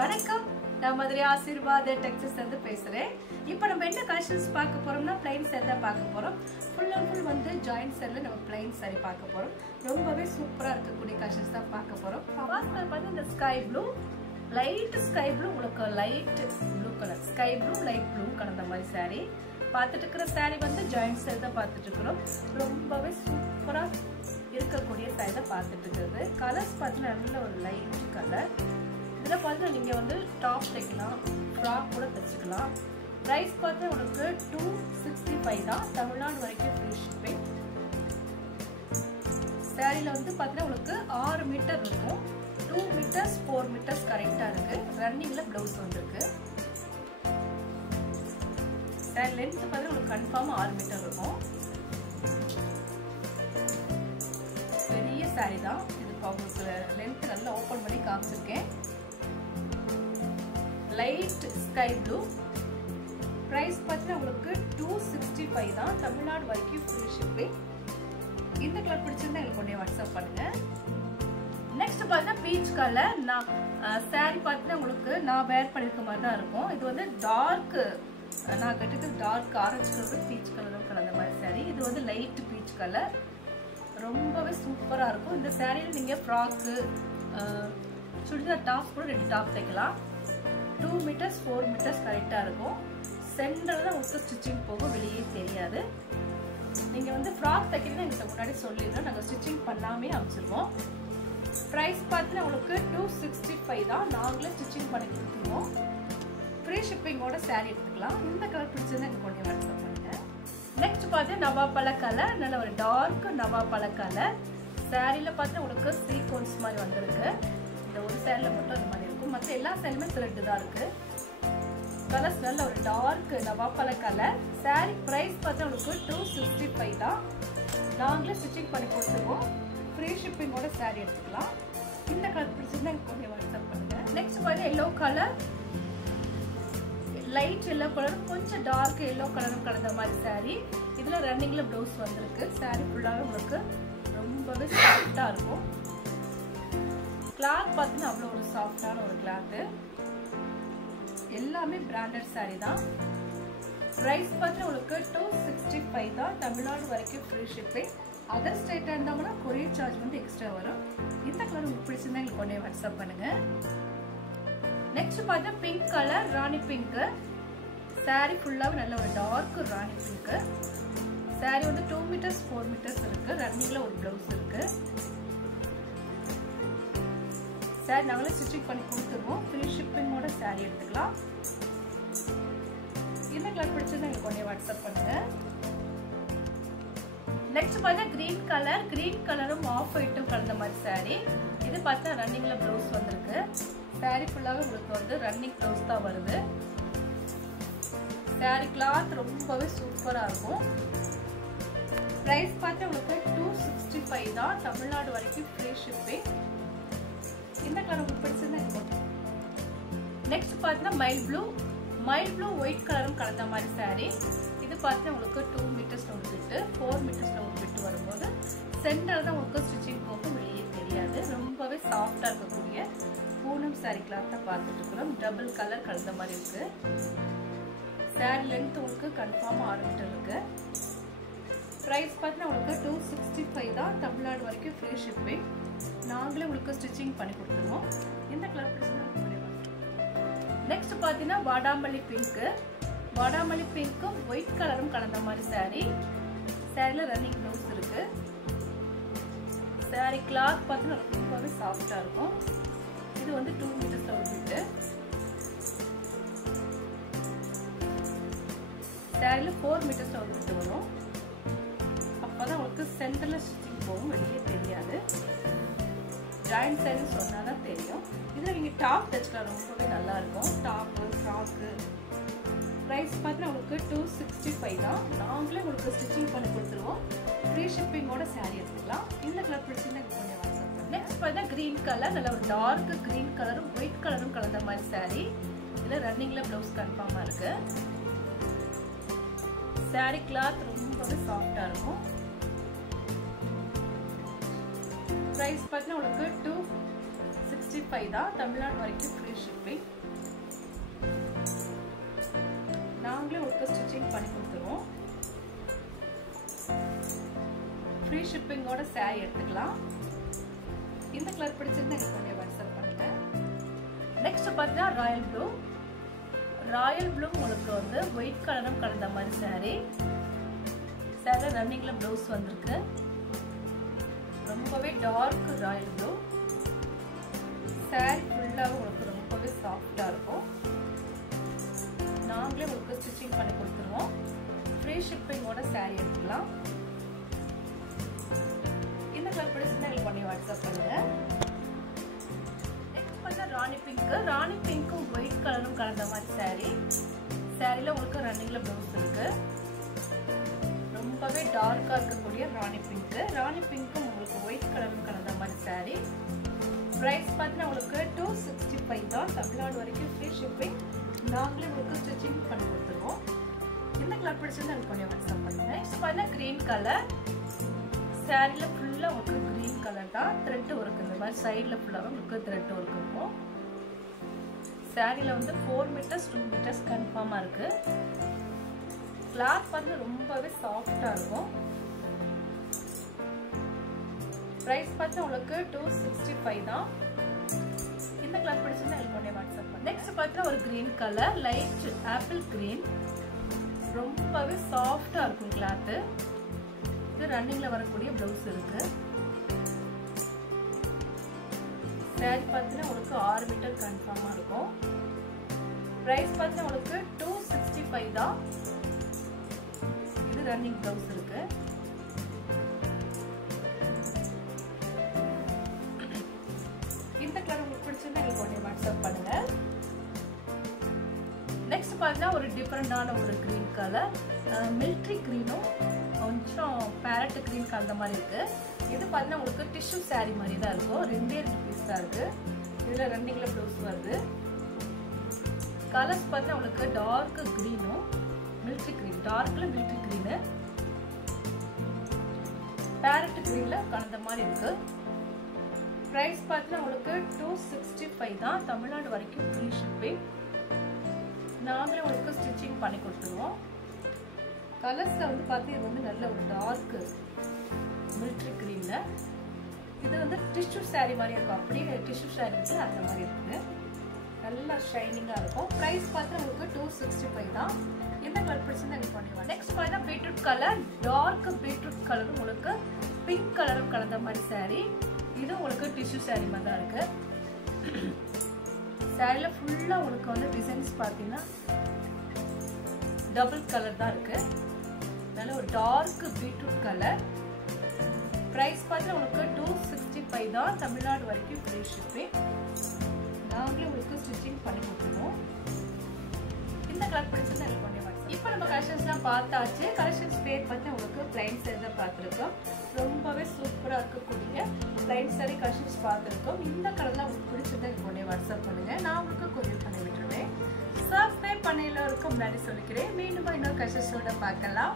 வணக்கம், நான் மதுரை ஆசீர்வாத டெக்ஸ்டைல்ஸ் இருந்து பேசுறேன். இப்போ நம்ம என்ன கலெக்ஷன்ஸ் பார்க்க போறோம்னா plain saree தான் பார்க்க போறோம். ஃபுல் அண்ட் ஃபுல் வந்து ஜாயிண்ட் சாரில நம்ம plain saree பார்க்க போறோம். ரொம்பவே சூப்பரா இருக்கக்கூடிய கலெக்ஷன்ஸ் தான் பார்க்க போறோம். ஃபர்ஸ்ட் வந்து இந்த sky blue, light sky blue, உங்களுக்கு light blue colour, sky blue light blue கலந்த மாதிரி saree. பார்த்துட்டு இருக்கிற saree வந்து ஜாயிண்ட் saree தான் பார்த்துட்டு இருக்கிறோம். ரொம்பவே சூப்பரா இருக்கக்கூடிய saree தான் பார்த்துட்டு இருக்கிறது. கலர்ஸ் பார்த்தீங்கன்னா நல்ல ஒரு லைட் கலர். இதில் பார்த்தீங்கன்னா நீங்கள் வந்து டாப் தைக்கலாம், ஃப்ராக் கூட தைச்சிக்கலாம். ப்ரைஸ் பார்த்தீங்கன்னா உங்களுக்கு 265 தான், தமிழ்நாடு வரைக்கும் ஃப்ரீ ஷிப்பிங். சாரியில் வந்து பார்த்தீங்கன்னா உங்களுக்கு 6 மீட்டர் இருக்கும், 2 மீட்டர்ஸ் 4 மீட்டர்ஸ் கரெக்டாக இருக்கு. ரன்னிங்கில் ப்ளவுஸ் வந்துருக்கு. சாரி லென்த் பார்த்தீங்கன்னா உங்களுக்கு கன்ஃபார்மாக 6 மீட்டர் இருக்கும். பெரிய சாரி தான் இது. உங்களுக்கு லென்த் நல்லா ஓப்பன் பண்ணி காமிச்சிருக்கேன். Light sky blue. பிரைஸ் பார்த்தீங்கன்னா உங்களுக்கு 265 தான், தமிழ்நாடு வரைக்கும் ஃப்ரீ ஷிப்பிங். இந்த கலர் பிடிச்சிருந்தா எங்களுக்கு உடனே வாட்ஸ்அப் பண்ணுங்க. நெக்ஸ்ட் பார்த்தீங்கன்னா பீச் கலர். நான் சாரி பார்த்தீங்கன்னா உங்களுக்கு நான் வேர் பண்ணிருக்க மாதிரி தான் இருக்கும். இது வந்து டார்க், நான் கட்டுக்கு டார்க் ஆரஞ்சு கலர் பீச் கலரும் கலந்த மாதிரி சாரி. இது வந்து லைட் பீச் கலர். ரொம்பவே சூப்பராக இருக்கும். இந்த சாரியில் நீங்கள் ஃப்ராக்கு, சுடிதார் டாப் கூட 2 டாப் தைக்கலாம். 2 மீட்டர்ஸ் 4 மீட்டர்ஸ் கரெக்டாக இருக்கும். சென்டரில் தான் உங்களுக்கு ஸ்டிச்சிங் போகும், வெளியே தெரியாது. நீங்கள் வந்து ஃப்ராக் தைக்கிறதா எங்களுக்கு முன்னாடி சொல்லிடுறோம், நாங்கள் ஸ்டிச்சிங் பண்ணாமே அமைச்சிருவோம். ப்ரைஸ் பார்த்தீங்கன்னா உங்களுக்கு 265 தான், நாங்களே ஸ்டிச்சிங் பண்ணி கொடுத்துருவோம். ஃப்ரீ ஷிப்பிங்கோட சாரி எடுத்துக்கலாம். இந்த கலர் பிடிச்சிருந்தா எனக்கு கொஞ்சம் வாட்ஸ்அப் பண்ணுங்க. நெக்ஸ்ட் பார்த்தீங்கன்னா நவாப்பழ கலர், நல்ல ஒரு டார்க் நவாப்பழ கலர். சாரியில் பார்த்தீங்கன்னா உங்களுக்கு சீக்வன்ஸ் மாதிரி வந்திருக்கு. இந்த ஒரு சாரியில் மட்டும் அந்த மாதிரி இருக்கும், மற்ற எல்லா சாரியுமே த்ரெட் தான் இருக்கு. கலர்ஸ் நல்ல ஒரு டார்க் நவாப்பழ கலர். சாரி பிரைஸ் பார்த்தா உங்களுக்கு 265 தான், நாங்களே ஸ்டிச்சிங் பண்ணி கொடுத்துருவோம். ஃப்ரீ ஷிப்பிங்கோட சாரி எடுத்துக்கலாம். இந்த கலர் பிடிச்சிருந்தா எனக்கு கொஞ்சம் வாட்ஸ்அப் பண்ணுங்க. நெக்ஸ்ட் பார்த்தா எல்லோ கலர், லைட் எல்லோ கலரும் கொஞ்சம் டார்க் எல்லோ கலரும் கலந்த மாதிரி சாரி. இதுல ரன்னிங்ல ப்ளவுஸ் வந்திருக்கு. சாரி ஃபுல்லாவே உங்களுக்கு ரொம்பவே சாஃப்டா இருக்கும். கிளாத் பார்த்தீங்கன்னா அவ்வளோ ஒரு சாஃப்டான ஒரு கிளாத்து. எல்லாமே பிராண்டட் சாரி தான். ப்ரைஸ் பார்த்தீங்கன்னா உங்களுக்கு 265 தான், தமிழ்நாடு வரைக்கும் ஃப்ரீ ஷிப்பிங். அதர் ஸ்டேட்டாக இருந்தாங்கன்னா கொரியர் சார்ஜ் வந்து எக்ஸ்ட்ரா வரும். இந்த கலர் உங்களுக்கு பிடிச்சிருந்தா எங்களுக்கு உடனே வாட்ஸ்அப் பண்ணுங்க. நெக்ஸ்ட் பார்த்தா பிங்க் கலர், ராணி பிங்க். சாரி ஃபுல்லாக நல்ல ஒரு டார்க் ராணி பிங்க். சாரி வந்து 2 மீட்டர்ஸ் 4 மீட்டர்ஸ் இருக்கு. ரன்னிங்ல ஒரு ப்ளவுஸ் இருக்கு. சாரி நாங்களே ஸ்டிச்சிங் பண்ணி கொடுத்துருவோம். ஃப்ரீ ஷிப்பிங்கோட சாரி எடுத்துக்கலாம். இந்த கலர் பிடிச்சிருந்தா எனக்கு உடனே வாட்ஸ்அப் பண்ணுங்க. நெக்ஸ்ட் பார்த்தா கிரீன் கலர், கிரீன் கலரும் ஆஃப் ஒயிட்டும் கலந்த மாதிரி சாரி. இது பார்த்தா ரன்னிங்ல ப்ளவுஸ் வந்திருக்கு. சாரி ஃபுல்லாகவே உங்களுக்கு வந்து ரன்னிங் ப்ளவுஸ் தான் வருது. சாரி கிளாத் ரொம்பவே சூப்பராக இருக்கும். ப்ரைஸ் பார்த்தா உங்களுக்கு 265 தான், தமிழ்நாடு வரைக்கும் ஃப்ரீ ஷிப்பிங். இந்த கலர் உங்களுக்கு பிடிச்சிருந்தா. நெக்ஸ்ட் பார்த்தீங்கன்னா mile blue, mile blue white கலரும் கலந்த மாதிரி சாரி. இது பார்த்தீங்கன்னா உங்களுக்கு 2 மீட்டர்ஸ்ல ஒரு பிட்டு, 4 மீட்டர்ஸ்ல ஒரு பிட்டு வரும்போது சென்டர் தான் உங்களுக்கு ஸ்டிச்சிங் போகும், வெளியே தெரியாது. ரொம்பவே சாஃப்டா இருக்கக்கூடிய பூனம் சாரி கிளாத் தான் பார்த்துட்டு இருக்கிறோம். டபுள் கலர் கலந்த மாதிரி இருக்கு. சாரி லென்த் உங்களுக்கு கன்ஃபார்மா 6 மீட்டர் இருக்கு. பிரைஸ் பார்த்தீங்கன்னா உங்களுக்கு 265 தான், தமிழ்நாடு வரைக்கும் ஃப்ரீ ஷிப்பிங். நாங்களே உங்களுக்கு ஸ்டிச்சிங் பண்ணி கொடுத்துருவோம். இந்த கலர் பிடிச்சிருந்தா. நெக்ஸ்ட் பார்த்தீங்கன்னா வாடாமல்லி பிங்க், வாடாமல்லி பிங்க்கும் ஒயிட் கலரும் கலந்த மாதிரி சாரி. சாரியில் ரன்னிங் ப்ளவுஸ் இருக்கு. சாரி கிளாத் பார்த்தீங்கன்னா ரொம்பவே சாஃப்டா இருக்கும். இது வந்து 2 மீட்டர்ஸ் ஒரு பிட்டு. சாரியில் 4 மீட்டர்ஸ் ஒரு பிட்டு வரும். அப்போதான் உங்களுக்கு சென்டர்ல ஸ்டிச்சிங் போகும், வெளியே தெரியாது. ஜாயிண்ட் சாரி சொன்னாதான் தெரியும். இதில் நீங்கள் டாப் தைச்சிக்கலாம், ரொம்பவே நல்லா இருக்கும். Top, frock. ப்ரைஸ் பார்த்தீங்கன்னா உங்களுக்கு 265 தான், நாங்களே உங்களுக்கு ஸ்டிச்சிங் பண்ணி கொடுத்துருவோம். ஃப்ரீ ஷிப்பிங்கோட சாரி எடுத்துக்கலாம். இந்த கலர் பிடிச்சிருந்தா கொஞ்சம் வாட்ஸ்அப் பண்ணுங்க. நெக்ஸ்ட் பார்த்தா கிரீன் கலர், நல்ல ஒரு டார்க் கிரீன் கலரும் ஒயிட் கலரும் கலந்த மாதிரி சாரி. இதில் ரன்னிங்ல ப்ளவுஸ் கன்ஃபார்மா இருக்கு. சாரி கிளாத் ரொம்பவே சாஃப்டா இருக்கும். ப்ரைஸ் பார்த்தீங்கன்னா உங்களுக்கு 265 தான், தமிழ்நாடு வரைக்கும் ஃப்ரீ ஷிப்பிங். பண்ணி கொடுத்துருவோம். ஃப்ரீ ஷிப்பிங்கோட சாரி எடுத்துக்கலாம். இந்த கலர் பிடிச்சிருந்தா எனக்கு கொஞ்சம் வாட்ஸ்அப் பண்ணுங்க. நெக்ஸ்ட் பார்த்தீங்கன்னா ராயல் ப்ளூ. ராயல் ப்ளூ உங்களுக்கு வந்து ஒயிட் கலரும் கலந்த மாதிரி சாரி. சாரி ரன்னிங்ல ப்ளவுஸ் வந்திருக்கு. ரொம்பவே டார்க் ராயல் ப்ளூ. சாரி ஃபுல்லாக உங்களுக்கு ரொம்பவே சாஃப்டா இருக்கும். நாங்களே உங்களுக்கு ஸ்டிச்சிங் பண்ணி கொடுத்துருவோம். ஃப்ரீ ஷிப்பிங்கோட சாரி எடுத்துக்கலாம். இந்த கலர் பிடிச்சிருந்தா எங்களுக்கு பண்ணி வாட்ஸ்அப் பண்ணுங்க. நெக்ஸ்ட் பார்த்தா ராணி பிங்க். ராணி பிங்க்கும் ஒயிட் கலரும் கலந்த மாதிரி சாரி. சாரில உங்களுக்கு ரன்னிங்ல ப்ளவுஸ் இருக்கு. ரொம்பவே டார்க்கா இருக்கக்கூடிய ராணி பிங்க். ராணி பிங்க்கும் உங்களுக்கு ஒயிட் கலரும் கலந்த மாதிரி சாரி. பிரைஸ் பார்த்தீங்கன்னா உங்களுக்கு 265 தான். தமிழ்நாடு வரைக்கும் ஃப்ரீ ஷிப்பிங். நாங்களே உங்களுக்கு ஸ்டிச்சிங் பண்ணி கொடுத்துருவோம். இந்த கலர் பிடிச்சிருந்தா எனக்கு கொஞ்சம் வாட்ஸ்அப் பண்ணுங்க. நெக்ஸ்ட் பார்த்தீங்கன்னா கிரீன் கலர். சாரில ஃபுல்லா உங்களுக்கு கிரீன் கலர் தான். த்ரெட் ஒர்க் இந்த மாதிரி சைட்ல ஃபுல்லாவே உங்களுக்கு த்ரெட் ஒர்க் இருக்கும். சாரில வந்து 4 மீட்டர்ஸ் 2 மீட்டர்ஸ் கன்ஃபார்மா இருக்கு. கிளாத் வந்து ரொம்பவே சாஃப்டா இருக்கும். பிரைஸ் பார்த்தா உங்களுக்கு 265 தான். இந்த கலர் பிடிச்சிருந்தா எனக்கு உடனே வாட்ஸ்அப் பண்ணுங்க. நெக்ஸ்ட் பார்த்தா ஒரு green colour light apple green. ரொம்பவே சாஃப்டா இருக்கும் கிளாத். இது ரன்னிங்ல வரக்கூடிய ப்ளவுஸ் இருக்கு. சாரி பார்த்தீங்கன்னா உங்களுக்கு 6 மீட்டர் கன்ஃபார்மா இருக்கும். பிரைஸ் பார்த்தீங்கன்னா உங்களுக்கு 265 தான். இது ரன்னிங் ப்ளவுஸ் இருக்கு. இந்த கலர் உங்களுக்கு பிடிச்சிருந்தா எனக்கு உடனே வாட்ஸ்அப் பண்ணுங்க. நெக்ஸ்ட் பார்த்தா ஒரு டிஃபரெண்டான ஒரு கிரீன் கலர். மிலிட்ரி கிரீனும் கொஞ்சம் பேரட் கிரீன் கலந்த மாதிரி இருக்கு. இது பார்த்தீங்கன்னா உங்களுக்கு டிஷ்யூ சாரி மாதிரி தான் இருக்கும். 2 பீஸ் தான் இருக்கு. இதுல ரன்னிங்ல ப்ளவுஸ் வருது. கலர்ஸ் பார்த்தா உங்களுக்கு டார்க் கிரீனும் மிலிட்ரி கிரீன். டார்க்ல மிலிட்ரி கிரீனு பேரட் கிரீன்ல கலந்த மாதிரி இருக்கு. பிரைஸ் பார்த்தீங்கன்னா உங்களுக்கு 265 தான். தமிழ்நாடு வரைக்கும் ஃப்ரீ ஷிப்பிங். நாங்களே உங்களுக்கு ஸ்டிச்சிங் பண்ணி கொடுத்துருவோம். கலர்ஸ் வந்து பார்த்து இது வந்து நல்ல ஒரு டார்க் மிலிட்ரி கிரீன்ல. இது வந்து டிஷ்யூ சாரி மாதிரி இருக்கும். அப்படியே டிஷ்யூ சாரி இருக்கு அந்த மாதிரி இருக்கு. நல்லா ஷைனிங்கா இருக்கும். பிரைஸ் பார்த்து உங்களுக்கு 265 தான். இந்த கலர் பிடிச்சிருந்தா எனக்கு பண்ணுவாங்க. நெக்ஸ்ட் பார்த்தா பீட்ரூட் கலர். டார்க் பீட்ரூட் கலரும் உங்களுக்கு பிங்க் கலரும் கலந்த மாதிரி சாரி. இது உங்களுக்கு டிஷ்யூ சாரி மாதிரி தான் இருக்கு. சாரில ஃபுல்லா உங்களுக்கு வந்து டிசைன்ஸ் பார்த்தீங்கன்னா டபுள் கலர் தான் இருக்கு. நல்ல ஒரு டார்க் பீட்ரூட் கலர். பிரைஸ் பார்த்தா உங்களுக்கு 265 தான். தமிழ்நாடு வரைக்கும் ஃப்ரீ ஷிப்பிங். நாங்களே உங்களுக்கு ஸ்டிச்சிங் பண்ணி கொடுத்துருவோம். இந்த கலர் பிடிச்சிருந்தா எனக்கு பண்ணி வாட்ஸ்அப். இப்போ நம்ம கலெக்ஷன்ஸ்லாம் பார்த்தாச்சு. கலெக்ஷன்ஸ் பேர் பார்த்து உங்களுக்கு பிளைன் சாரி தான் பார்த்துருக்கோம். ரொம்பவே சூப்பராக இருக்கக்கூடிய பிளைன் சாரி கலெக்ஷன்ஸ் பார்த்துருக்கோம். இந்த கலர்லாம் உங்களுக்கு பிடிச்சிருந்தா எனக்கு உடனே வாட்ஸ்அப் பண்ணுங்க. நான் உங்களுக்கு கொரியர் பண்ணி விட்டுருவேன். சப்ஸ்கிரைப் பண்ண எல்லாருக்கும் முன்னாடி சொல்லிக்கிறேன். மீண்டும் இன்னொரு கலெக்ஷன்ஸோட பார்க்கலாம்.